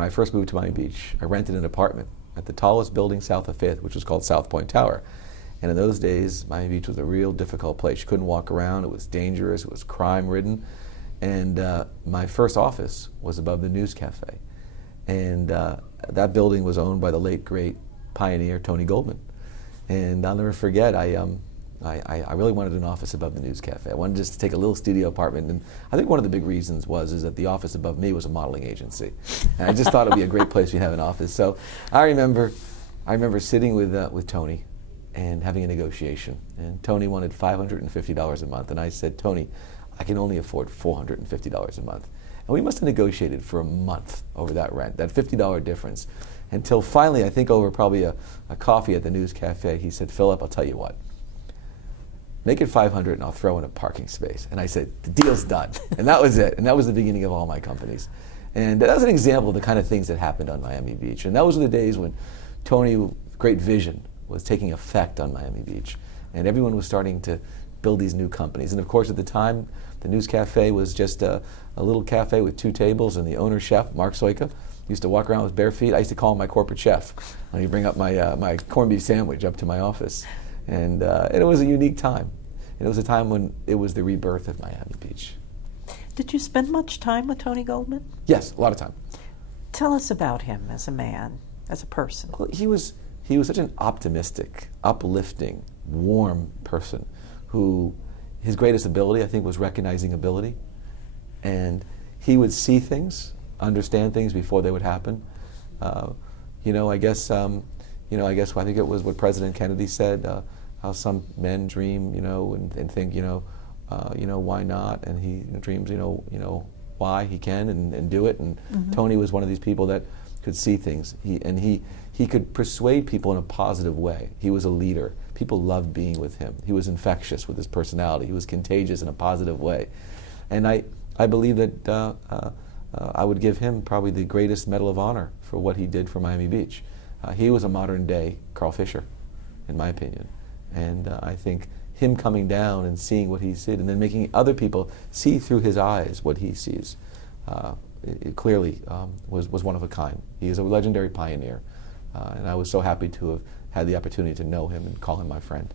when I first moved to Miami Beach, I rented an apartment at the tallest building south of 5th, which was called South Point Tower. And in those days, Miami Beach was a real difficult place. You couldn't walk around, it was dangerous, it was crime-ridden. And my first office was above the News Cafe. And that building was owned by the late, great pioneer, Tony Goldman. And I'll never forget, I really wanted an office above the News Cafe. I wanted just to take a little studio apartment, and I think one of the big reasons is that the office above me was a modeling agency. And I just thought it would be a great place to have an office. So I remember sitting with Tony and having a negotiation. And Tony wanted $550 a month, and I said, Tony, I can only afford $450 a month. And we must have negotiated for a month over that rent, that $50 difference, until finally, I think over probably a coffee at the News Cafe, he said, Philip, I'll tell you what, make it $500 and I'll throw in a parking space. And I said, the deal's done. And that was it. And that was the beginning of all my companies. And that was an example of the kind of things that happened on Miami Beach. And those were the days when Tony's great vision was taking effect on Miami Beach. And everyone was starting to build these new companies. And of course, at the time, the News Cafe was just a little cafe with 2 tables, and the owner chef, Mark Soika, used to walk around with bare feet. I used to call him my corporate chef when he'd bring up my corned beef sandwich up to my office. And it was a unique time. And it was a time when it was the rebirth of Miami Beach. Did you spend much time with Tony Goldman? Yes, a lot of time. Tell us about him as a man, as a person. Well, he was such an optimistic, uplifting, warm person who his greatest ability, I think, was recognizing ability. And he would see things, understand things before they would happen. I guess I think it was what President Kennedy said, how some men dream, and think, why not? And he dreams, why he can and do it. And Tony was one of these people that could see things. He could persuade people in a positive way. He was a leader. People loved being with him. He was infectious with his personality. He was contagious in a positive way. And I believe that I would give him probably the greatest Medal of Honor for what he did for Miami Beach. He was a modern day Carl Fisher, in my opinion. And I think him coming down and seeing what he did and then making other people see through his eyes what he sees, it clearly was one of a kind. He is a legendary pioneer. And I was so happy to have had the opportunity to know him and call him my friend.